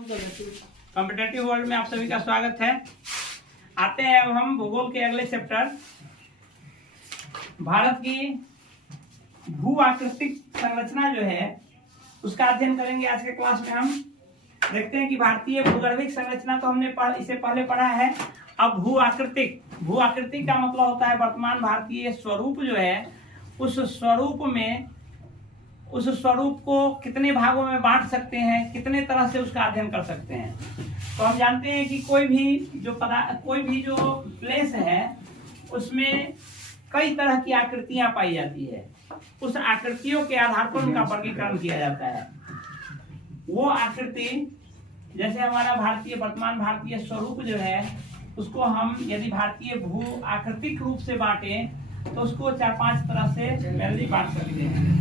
Competitive world में आप सभी का स्वागत है। आते हैं अब हम भूगोल के अगले चैप्टर भारत की भू आकृतिक संरचना जो है उसका अध्ययन करेंगे। आज के क्लास में हम देखते हैं कि भारतीय भूगर्भिक संरचना तो हमने इसे पहले पढ़ा है। अब भू आकृतिक का मतलब होता है वर्तमान भारतीय स्वरूप जो है उस स्वरूप को कितने भागों में बांट सकते हैं, कितने तरह से उसका अध्ययन कर सकते हैं। तो हम जानते हैं कि कोई भी जो प्लेस है उसमें कई तरह की आकृतियां पाई जाती है। उस आकृतियों के आधार पर उनका वर्गीकरण किया जाता है। वो आकृति जैसे हमारा वर्तमान भारतीय स्वरूप जो है उसको हम यदि भारतीय भू आकृतिक रूप से बांटे तो उसको 4-5 तरह से मेनली बांट सकते हैं।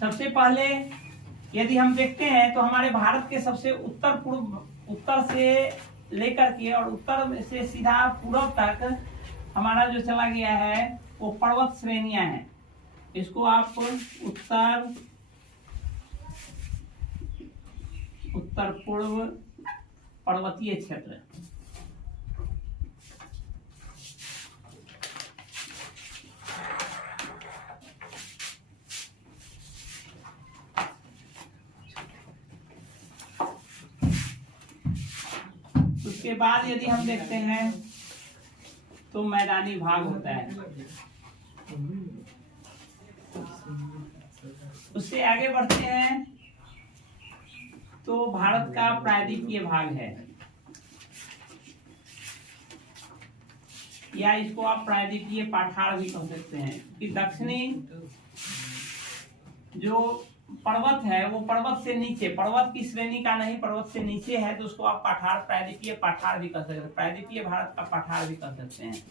सबसे पहले यदि हम देखते हैं तो हमारे भारत के सबसे उत्तर से लेकर के और उत्तर से सीधा पूर्व तक हमारा जो चला गया है वो पर्वत श्रेणियां हैं। इसको आप उत्तर पूर्व पर्वतीय क्षेत्र, उसके बाद यदि हम देखते हैं तो मैदानी भाग होता है। उससे आगे बढ़ते हैं तो भारत का प्रायद्वीपीय भाग है, या इसको आप प्रायद्वीपीय पठार भी कह सकते हैं कि दक्षिणी जो पर्वत है वो पर्वत से नीचे, पर्वत की श्रेणी का नहीं, पर्वत से नीचे है तो उसको आप प्रायद्वीपीय पठार भी कह सकते हैं, प्रायद्वीपीय भारत का पठार भी कह सकते हैं।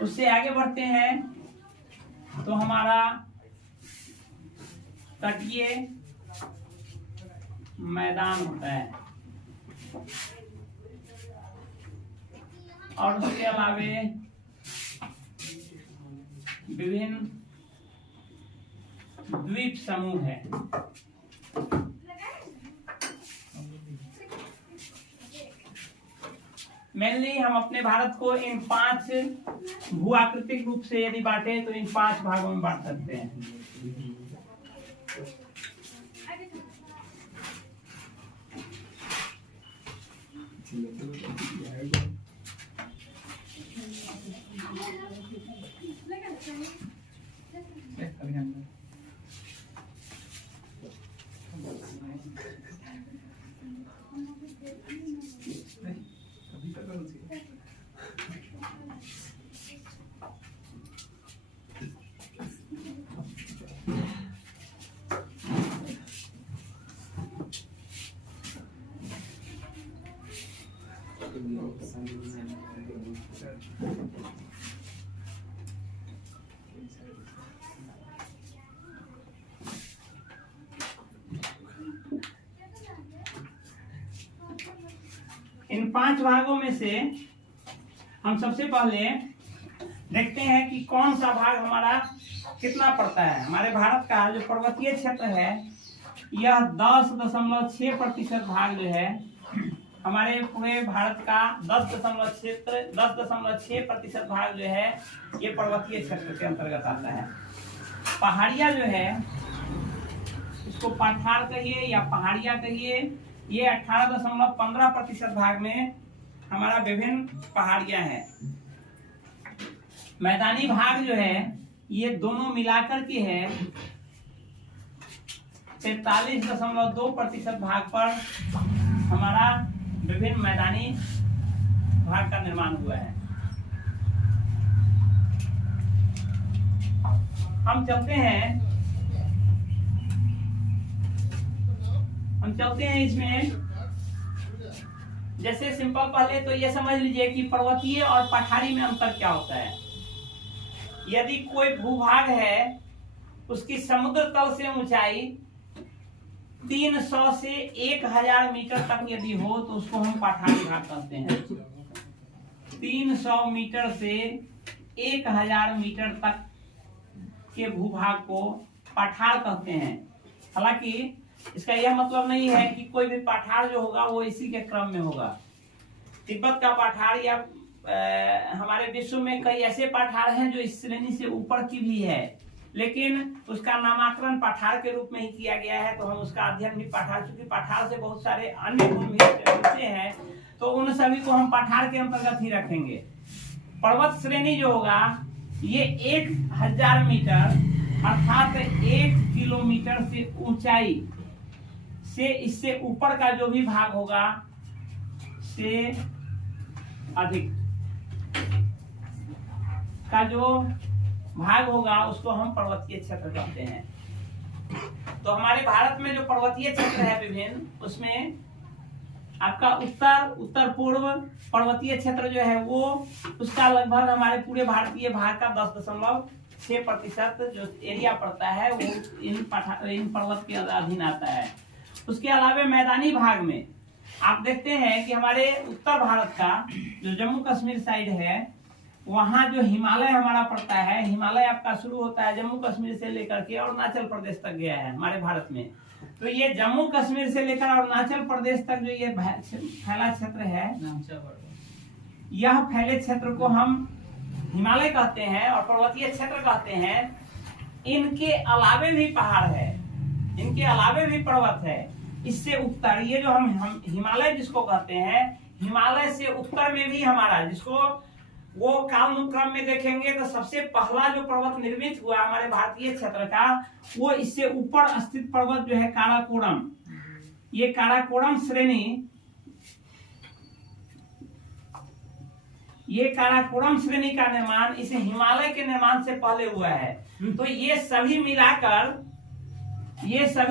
उससे आगे बढ़ते हैं तो हमारा तटीय मैदान होता है, और उसके अलावे विभिन्न द्वीप समूह है। मेनली हम अपने भारत को इन 5 भू आकृतिक रूप से यदि बांटे तो इन 5 भागों में बांट सकते हैं। इन 5 भागों में से हम सबसे पहले देखते हैं कि कौन सा भाग हमारा कितना पड़ता है। हमारे भारत का जो पर्वतीय क्षेत्र है यह 10.6% भाग जो है हमारे पूरे भारत का 10.6% भाग जो है ये पर्वतीय क्षेत्र के अंतर्गत आता है। पहाड़िया जो है इसको पठार कहिए या पहाड़िया कहिए, ये 18.15% भाग में हमारा विभिन्न पहाड़ियां हैं। मैदानी भाग जो है ये दोनों मिलाकर के है 43.2% भाग पर हमारा विभिन्न मैदानी भाग का निर्माण हुआ है। हम चलते हैं इसमें। जैसे सिंपल पहले तो ये समझ लीजिए कि पर्वतीय और पठारी में अंतर क्या होता है। यदि कोई भूभाग है उसकी समुद्र तल से ऊंचाई 300 से 1000 मीटर तक यदि हो तो उसको हम पठारी भाग कहते हैं। 300 मीटर से 1000 मीटर तक के भूभाग को पठार कहते हैं। हालांकि इसका यह मतलब नहीं है कि कोई भी पठार जो होगा वो इसी के क्रम में होगा। तिब्बत का पठार या हमारे विश्व में कई ऐसे पठार हैं जो इस श्रेणी से ऊपर की भी है, लेकिन उसका नामकरण पठार के रूप में ही किया गया है, तो हम उसका अध्ययन भी पठार, चूंकि पठार से बहुत सारे अन्य गुण भी मिलते हैं, तो उन सभी को हम पठार के अंतर्गत ही रखेंगे। पर्वत श्रेणी जो होगा ये 1000 मीटर अर्थात 1 किलोमीटर से ऊंचाई से इससे ऊपर का जो भी भाग होगा से अधिक का जो भाग होगा उसको हम पर्वतीय क्षेत्र कहते हैं। तो हमारे भारत में जो पर्वतीय क्षेत्र है विभिन्न, उसमें आपका उत्तर पूर्व पर्वतीय क्षेत्र जो है वो उसका लगभग हमारे पूरे भारतीय भाग का 10.6% जो एरिया पड़ता है वो इन पर्वत के अधीन आता है। उसके अलावा मैदानी भाग में आप देखते हैं कि हमारे उत्तर भारत का जो जम्मू कश्मीर साइड है वहाँ जो हिमालय हमारा पड़ता है, हिमालय आपका शुरू होता है जम्मू कश्मीर से लेकर के अरुणाचल प्रदेश तक गया है हमारे भारत में। तो ये जम्मू कश्मीर से लेकर अरुणाचल प्रदेश तक जो ये फैला क्षेत्र है, यह फैले क्षेत्र को हम हिमालय कहते हैं और पर्वतीय क्षेत्र कहते हैं। इनके अलावे भी पहाड़ है, इनके अलावे भी पर्वत है। इससे उत्तर ये जो हम हिमालय जिसको कहते हैं, हिमालय से उत्तर में भी हमारा, जिसको वो कालानुक्रम में देखेंगे तो सबसे पहला जो पर्वत निर्मित हुआ हमारे भारतीय क्षेत्र का, वो इससे ऊपर स्थित पर्वत जो है काराकोरम। ये काराकोरम श्रेणी, ये काराकोरम श्रेणी का निर्माण इसे हिमालय के निर्माण से पहले हुआ है। तो ये सभी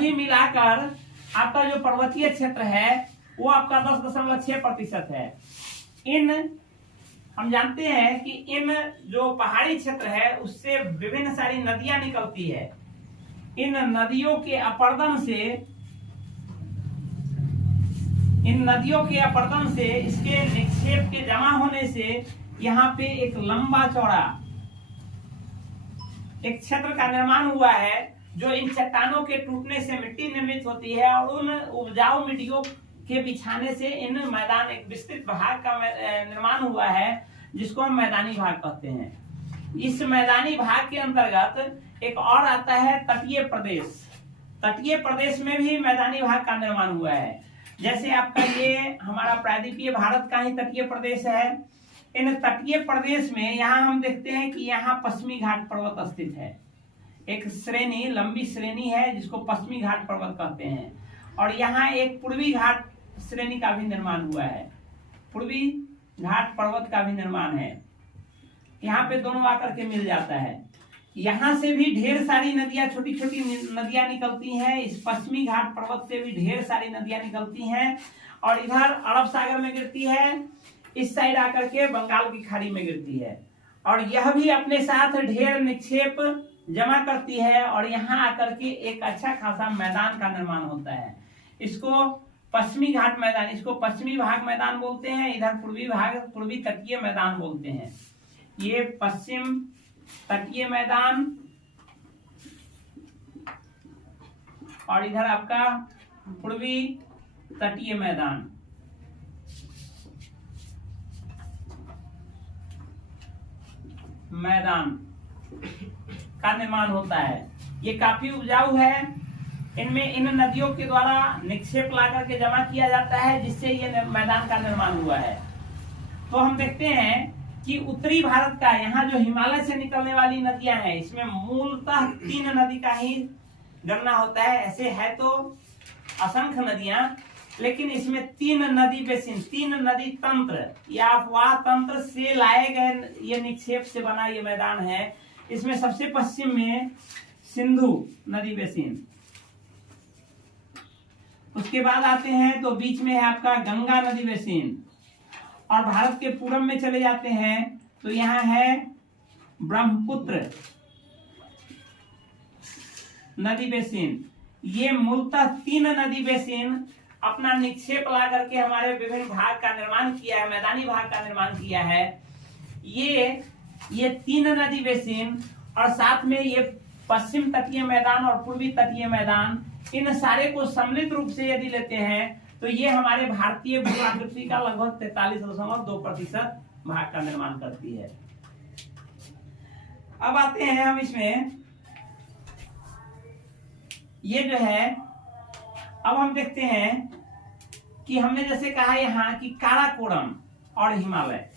मिलाकर आपका जो पर्वतीय क्षेत्र है वो आपका 10.6% है। हम जानते हैं कि इन जो पहाड़ी क्षेत्र है उससे विभिन्न सारी नदियां निकलती है। इन नदियों के अपरदन से इसके निक्षेप के जमा होने से यहाँ पे एक लंबा चौड़ा एक क्षेत्र का निर्माण हुआ है, जो इन चट्टानों के टूटने से मिट्टी निर्मित होती है और उन उपजाऊ मिट्टियों के बिछाने से इन मैदान एक विस्तृत भाग का निर्माण हुआ है, जिसको हम मैदानी भाग कहते हैं। इस मैदानी भाग के अंतर्गत एक और आता है तटीय प्रदेश। तटीय प्रदेश में भी मैदानी भाग का निर्माण हुआ है। जैसे आपका ये हमारा प्रायद्वीपीय भारत का ही तटीय प्रदेश है। इन तटीय प्रदेश में यहाँ हम देखते हैं कि यहाँ पश्चिमी घाट पर्वत स्थित है। एक श्रेणी, लंबी श्रेणी है जिसको पश्चिमी घाट पर्वत कहते हैं। और यहाँ एक पूर्वी घाट श्रेणी का भी निर्माण हुआ है, पूर्वी घाट पर्वत का भी निर्माण है। यहाँ पे दोनों आकर के मिल जाता है। यहाँ से भी ढेर सारी नदियां, छोटी छोटी नदियां निकलती हैं। इस पश्चिमी घाट पर्वत से भी ढेर सारी नदियां निकलती हैं और इधर अरब सागर में गिरती है, इस साइड आकर के बंगाल की खाड़ी में गिरती है। और यह भी अपने साथ ढेर निक्षेप जमा करती है और यहाँ आकर के एक अच्छा खासा मैदान का निर्माण होता है। इसको पश्चिमी घाट मैदान, इसको पश्चिमी भाग मैदान बोलते हैं, इधर पूर्वी तटीय मैदान बोलते हैं। ये पश्चिम तटीय मैदान और इधर आपका पूर्वी तटीय मैदान। का निर्माण होता है। ये काफी उपजाऊ है। इनमें इन नदियों के द्वारा निक्षेप ला करके जमा किया जाता है, जिससे ये मैदान का निर्माण हुआ है। तो हम देखते हैं कि उत्तरी भारत का यहाँ जो हिमालय से निकलने वाली नदियां हैं, इसमें मूलतः 3 नदी का ही गणना होता है। ऐसे है तो असंख्य नदियां, लेकिन इसमें 3 नदी बेसिन, 3 नदी तंत्र या अफवाह तंत्र से लाए गए ये निक्षेप से बना ये मैदान है। इसमें सबसे पश्चिम में सिंधु नदी बेसिन, उसके बाद आते हैं तो बीच में है आपका गंगा नदी बेसिन, और भारत के पूरब में चले जाते हैं तो यहाँ है ब्रह्मपुत्र नदी बेसिन। ये मूलतः 3 नदी बेसिन अपना निक्षेप ला करके हमारे विभिन्न भाग का निर्माण किया है, मैदानी भाग का निर्माण किया है। ये 3 नदी बेसिन और साथ में ये पश्चिम तटीय मैदान और पूर्वी तटीय मैदान, इन सारे को सम्मिलित रूप से यदि लेते हैं तो ये हमारे भारतीय भूआकृति का लगभग 43.2% भाग का निर्माण करती है। अब आते हैं हम इसमें, ये जो है अब हम देखते हैं कि हमने जैसे कहा यहाँ कि काराकोरम और हिमालय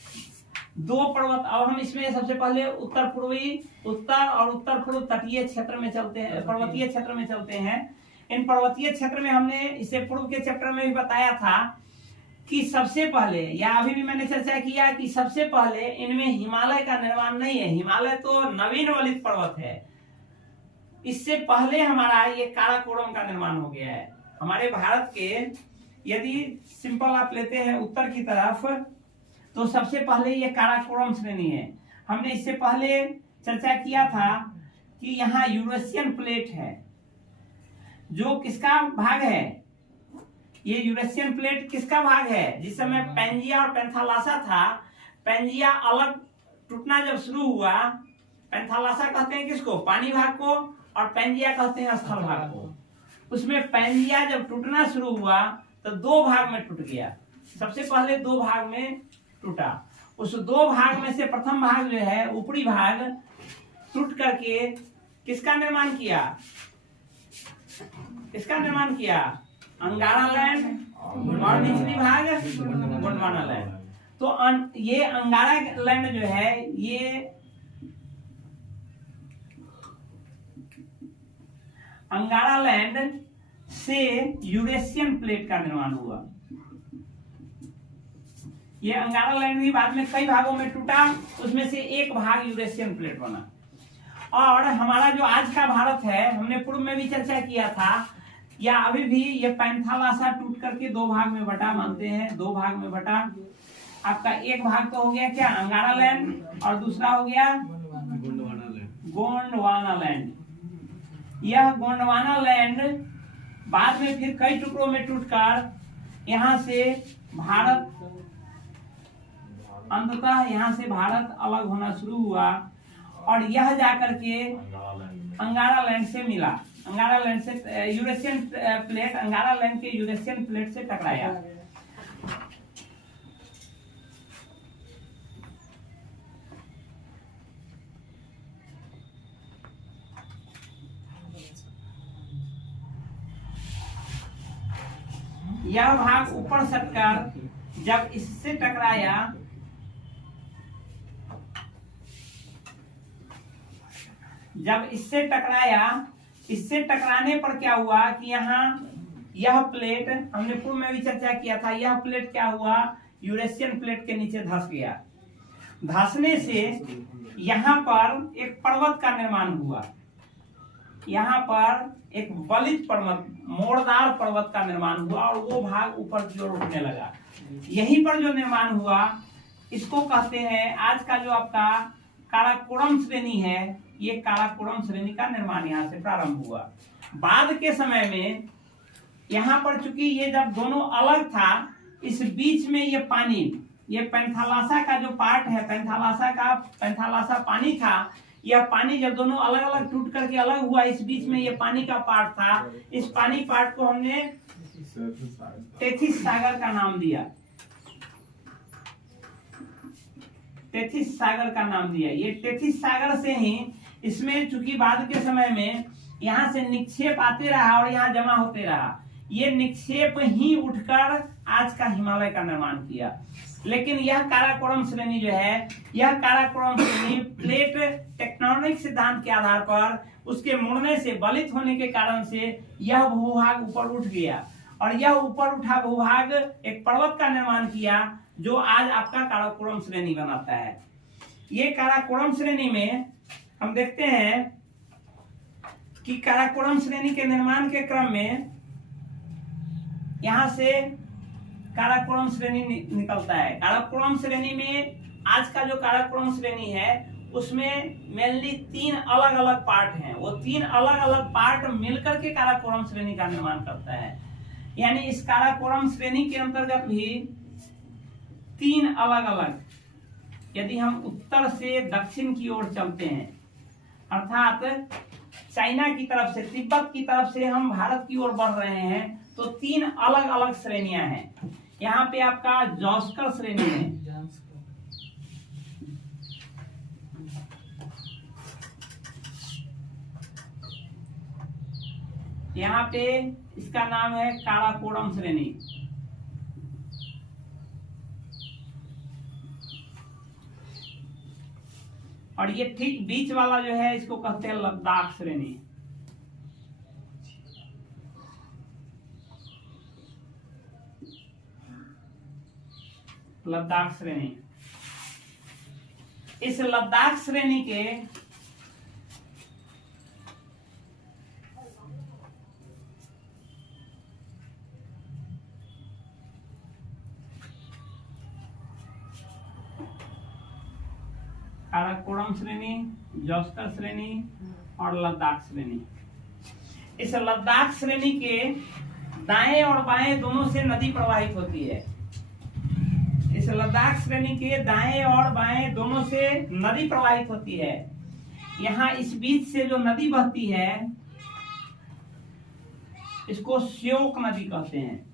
दो पर्वत। अब हम इसमें सबसे पहले उत्तर और उत्तर पूर्व तटीय क्षेत्र में चलते हैं, पर्वतीय क्षेत्र में चलते हैं। इन पर्वतीय क्षेत्र में हमने इसे पूर्व के चैप्टर में भी बताया था कि सबसे पहले, या अभी भी मैंने चर्चा किया कि सबसे पहले इनमें हिमालय का निर्माण नहीं है। हिमालय तो नवीन वलित पर्वत है, इससे पहले हमारा ये काराकोरम का निर्माण हो गया है। हमारे भारत के यदि सिंपल आप लेते हैं उत्तर की तरफ, तो सबसे पहले ये काराकोरम श्रेणी है। हमने इससे पहले चर्चा किया था कि यहाँ यूरेशियन प्लेट है, जो किसका भाग है? ये यूरेशियन प्लेट किसका भाग है? जिस समय पैंजिया और पैंथालासा था, पैंजिया अलग टूटना जब शुरू हुआ, पैंथालासा कहते हैं किसको? पानी भाग को, और पैंजिया कहते हैं स्थल भाग को। उसमें पैंजिया जब टूटना शुरू हुआ तो दो भाग में टूट गया। सबसे पहले दो भाग में टूटा। उस दो भाग में से प्रथम भाग जो है, ऊपरी भाग, टूट करके किसका निर्माण किया? किसका निर्माण किया? अंगारा लैंड, और निचली भाग गोंडवाना लैंड। तो ये अंगारा लैंड जो है, ये अंगारा लैंड से यूरेशियन प्लेट का निर्माण हुआ। ये अंगारा लैंड भी बाद में कई भागों में टूटा, उसमें से एक भाग यूरेशियन प्लेट बना। और हमारा जो आज का भारत है, हमने पूर्व में भी चर्चा किया था, या अभी भी ये पैंथालासा टूट करके दो भाग में बटा, मानते हैं दो भाग में बटा। आपका एक भाग तो हो गया क्या? अंगारा लैंड, और दूसरा हो गया गोंडवाना लैंड। यह गोंडवाना लैंड बाद में फिर कई टुकड़ों में टूटकर यहाँ से भारत, अंततः यहाँ से भारत अलग होना शुरू हुआ, और यह जाकर के अंगारा लैंड से मिला। अंगारा लैंड से यूरेशियन प्लेट, अंगारा लैंड के यूरेशियन प्लेट से टकराया। यह भाग ऊपर सटकर जब इससे टकराया, इससे टकराने पर क्या हुआ कि यहाँ यह प्लेट, हमने पूर्व में भी चर्चा किया था, यह प्लेट क्या हुआ? यूरेशियन प्लेट के नीचे धंस गया। धंसने से यहाँ पर एक पर्वत का निर्माण हुआ। यहाँ पर एक वलित पर्वत, मोड़दार पर्वत का निर्माण हुआ, और वो भाग ऊपर की ओर उठने लगा। यहीं पर जो निर्माण हुआ, इसको कहते हैं, आज का जो आपका काराकोरम श्रेणी है, ये काराकोरम श्रेणी का निर्माण यहाँ से प्रारंभ हुआ। बाद के समय में यहाँ पर चूंकि ये जब दोनों अलग था, इस बीच में ये पानी, ये पैंथालासा का जो पार्ट है, पैंथालासा पानी था, यह पानी जब दोनों अलग अलग टूट करके अलग हुआ, इस बीच में ये पानी का पार्ट था। इस पानी पार्ट को हमने टेथिस सागर का नाम दिया। टेथिस सागर का नाम दिया। ये टेथिस सागर से ही, इसमें चूंकि बाद के समय में यहाँ से निक्षेप आते रहा और यहाँ जमा होते रहा, ये निक्षेप ही उठकर आज का हिमालय का निर्माण किया। लेकिन यह काराकोरम श्रेणी जो है, यह काराकोरम श्रेणी प्लेट टेक्टोनिक सिद्धांत के आधार पर उसके मुड़ने से, बलित होने के कारण से यह भूभाग ऊपर उठ गया, और यह ऊपर उठा भूभाग एक पर्वत का निर्माण किया, जो आज आपका काराकोरम श्रेणी बनाता है। ये काराकोरम श्रेणी में हम देखते हैं कि काराकोरम श्रेणी के निर्माण के क्रम में यहां से काराकोरम श्रेणी निकलता है। काराकोरम श्रेणी में, आज का जो काराकोरम श्रेणी है, उसमें मेनली 3 अलग अलग पार्ट हैं। वो 3 अलग अलग पार्ट मिलकर के काराकोरम श्रेणी का निर्माण करता है। यानी इस काराकोरम श्रेणी के अंतर्गत भी 3 अलग अलग, यदि हम उत्तर से दक्षिण की ओर चलते हैं, अर्थात चाइना की तरफ से, तिब्बत की तरफ से हम भारत की ओर बढ़ रहे हैं, तो 3 अलग अलग श्रेणियां हैं। यहाँ पे आपका जॉस्कर श्रेणी है, यहाँ पे इसका नाम है काराकोरम श्रेणी। और ये ठीक बीच वाला जो है इसको कहते हैं लद्दाख श्रेणी। लद्दाख श्रेणी, इस लद्दाख श्रेणी के काराकोरम श्रेणी, जॉस्कर श्रेणी और लद्दाख श्रेणी। इस लद्दाख श्रेणी के दाएं और बाएं दोनों से नदी प्रवाहित होती है। इस लद्दाख श्रेणी के दाएं और बाएं दोनों से नदी प्रवाहित होती है। यहाँ इस बीच से जो नदी बहती है इसको श्योक नदी कहते हैं।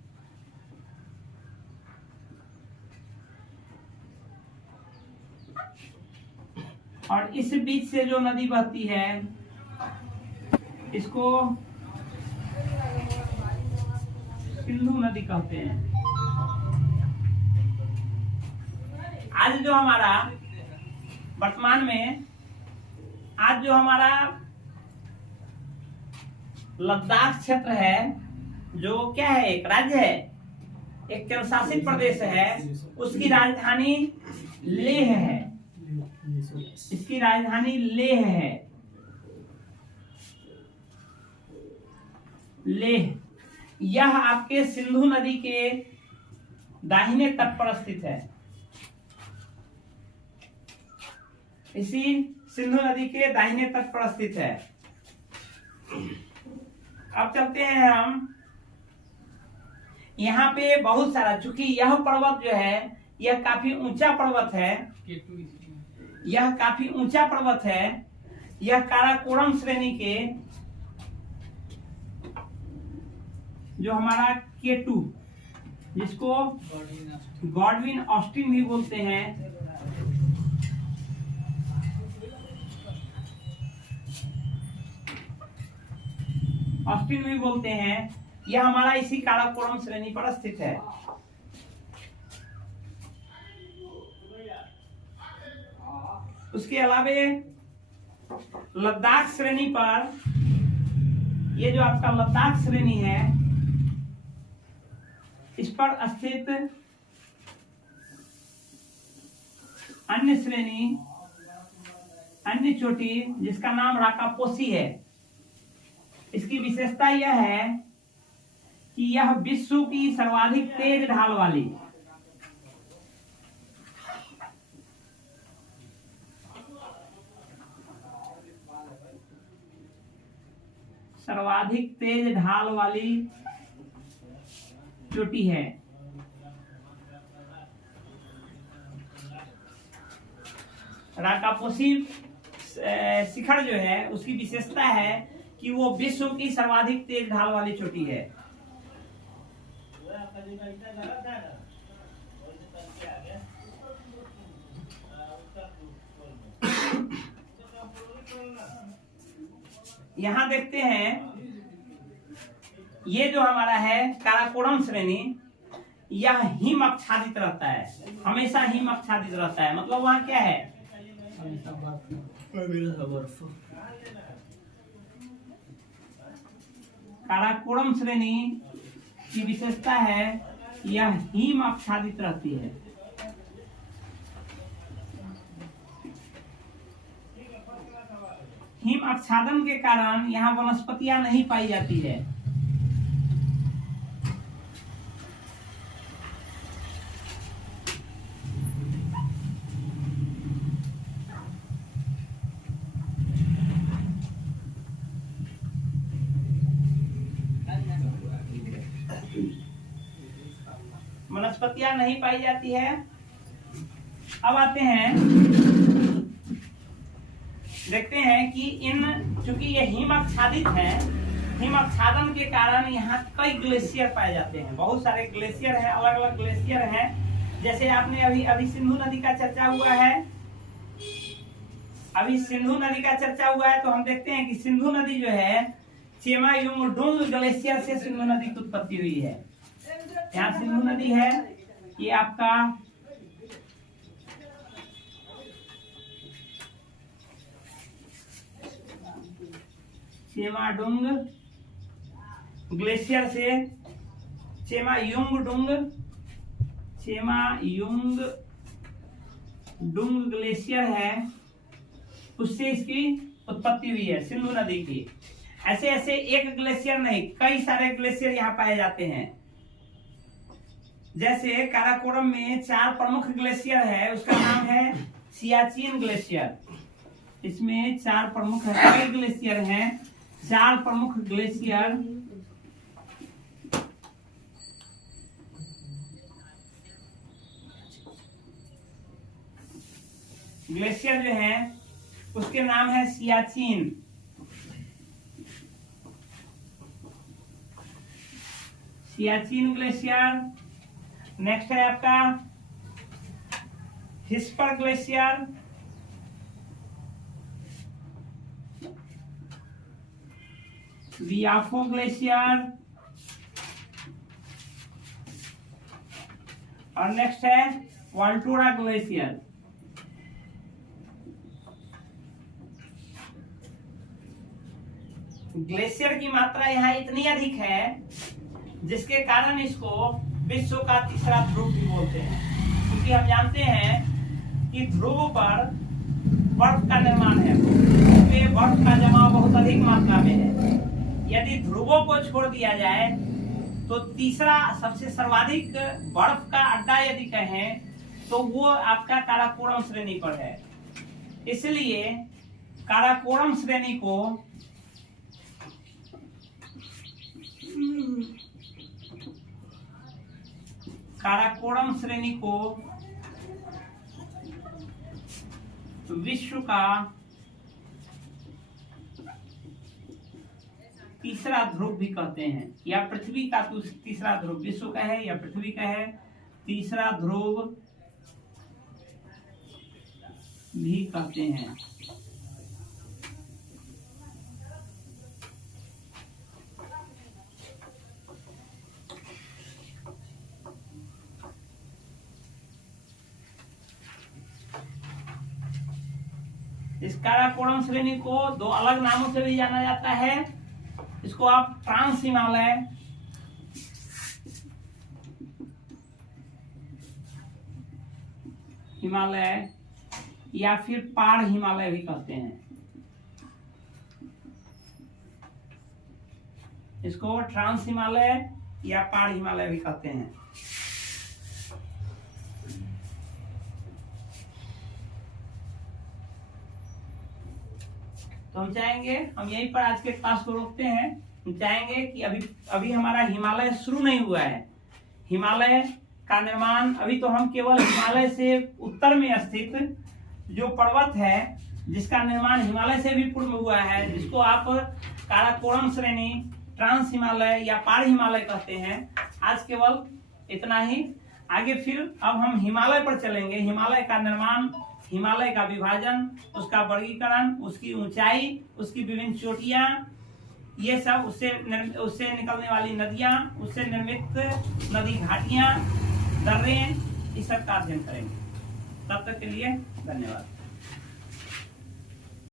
और इस बीच से जो नदी बहती है इसको सिंधु नदी कहते हैं। आज जो हमारा वर्तमान में आज जो हमारा लद्दाख क्षेत्र है, जो क्या है, एक राज्य है, एक केंद्र शासित प्रदेश है, उसकी राजधानी लेह है। इसकी राजधानी लेह है। लेह यह आपके सिंधु नदी के दाहिने तट पर स्थित है। इसी सिंधु नदी के दाहिने तट पर स्थित है। अब चलते हैं हम, यहाँ पे बहुत सारा, चूंकि यह पर्वत जो है यह काफी ऊंचा पर्वत है, यह काफी ऊंचा पर्वत है। यह काराकोरम श्रेणी के जो हमारा K2, जिसको गॉडविन ऑस्टिन भी बोलते हैं, ऑस्टिन भी बोलते हैं, यह हमारा इसी काराकोरम श्रेणी पर स्थित है। उसके अलावे लद्दाख श्रेणी पर, ये जो आपका लद्दाख श्रेणी है, इस पर स्थित अन्य श्रेणी, अन्य चोटी जिसका नाम राकापोसी है, इसकी विशेषता यह है कि यह विश्व की सर्वाधिक तेज ढाल वाली, सर्वाधिक तेज ढाल वाली चोटी है। राकापोसी शिखर जो है उसकी विशेषता है कि वो विश्व की सर्वाधिक तेज ढाल वाली चोटी है। यहां देखते हैं, ये जो हमारा है काराकोरम श्रेणी, यह हिम आच्छादित रहता है, हमेशा हिम आच्छादित रहता है। मतलब वहां क्या है, काराकोरम श्रेणी की विशेषता है यह हिम आच्छादित रहती है। हिम आच्छादन के कारण यहाँ वनस्पतियां नहीं पाई जाती है। वनस्पतियां नहीं पाई जाती है। अब आते हैं, देखते हैं कि चूंकि ये हिम आच्छादित है, हिम आच्छादन के कारण यहाँ कई ग्लेशियर पाए जाते हैं, बहुत सारे ग्लेशियर हैं, अलग अलग ग्लेशियर हैं। जैसे आपने अभी सिंधु नदी का चर्चा हुआ है, अभी सिंधु नदी का चर्चा हुआ है, तो हम देखते हैं कि सिंधु नदी जो है चेमायुंगडुंग ग्लेशियर से सिंधु नदी की उत्पत्ति हुई है। यहाँ सिंधु नदी है, ये आपका चेमाडुंग ग्लेशियर से चेमायुंगडुंग ग्लेशियर है, उससे इसकी उत्पत्ति हुई है सिंधु नदी की। ऐसे ऐसे एक ग्लेशियर नहीं, कई सारे ग्लेशियर यहाँ पाए जाते हैं। जैसे काराकोरम में 4 प्रमुख ग्लेशियर है, उसका नाम है सियाचिन ग्लेशियर। इसमें 4 प्रमुख कई ग्लेशियर हैं, 4 प्रमुख ग्लेशियर जो है उसके नाम है सियाचिन ग्लेशियर। नेक्स्ट है आपका हिस्पर ग्लेशियर, वियाफो ग्लेशियर, और नेक्स्ट है वाल्टोरा ग्लेशियर। ग्लेशियर की मात्रा यहाँ इतनी अधिक है जिसके कारण इसको विश्व का तीसरा ध्रुव भी बोलते हैं, क्योंकि हम जानते हैं कि ध्रुव पर बर्फ का निर्माण है, इसलिए बर्फ का जमाव बहुत अधिक मात्रा में है। यदि ध्रुवों को छोड़ दिया जाए तो तीसरा सबसे सर्वाधिक बर्फ का अड्डा यदि कहें तो वो आपका काराकोरम श्रेणी पर है। इसलिए काराकोरम श्रेणी को विश्व का तीसरा ध्रुव भी कहते हैं, या पृथ्वी का तीसरा ध्रुव, विश्व का है या पृथ्वी का है, तीसरा ध्रुव भी कहते हैं। इस काराकोरम श्रेणी को 2 अलग नामों से भी जाना जाता है। इसको आप ट्रांस हिमालय या फिर पार हिमालय भी कहते हैं। इसको ट्रांस हिमालय या पार हिमालय भी कहते हैं। तो हम चाहेंगे, हम यहीं पर आज के क्लास को रोकते हैं। हम चाहेंगे कि अभी हमारा हिमालय शुरू नहीं हुआ है। हिमालय का निर्माण अभी तो हम केवल हिमालय से उत्तर में स्थित जो पर्वत है जिसका निर्माण हिमालय से भी पूर्व हुआ है, जिसको आप काराकोरम श्रेणी, ट्रांस हिमालय या पार हिमालय कहते हैं। आज केवल इतना ही। आगे फिर अब हम हिमालय पर चलेंगे। हिमालय का निर्माण, हिमालय का विभाजन, उसका वर्गीकरण, उसकी ऊंचाई, उसकी विभिन्न चोटियां, ये सब, उससे निकलने वाली नदियां, उससे निर्मित नदी घाटियां, दर्रे, इस सब का अध्ययन करेंगे। तब तक के लिए धन्यवाद।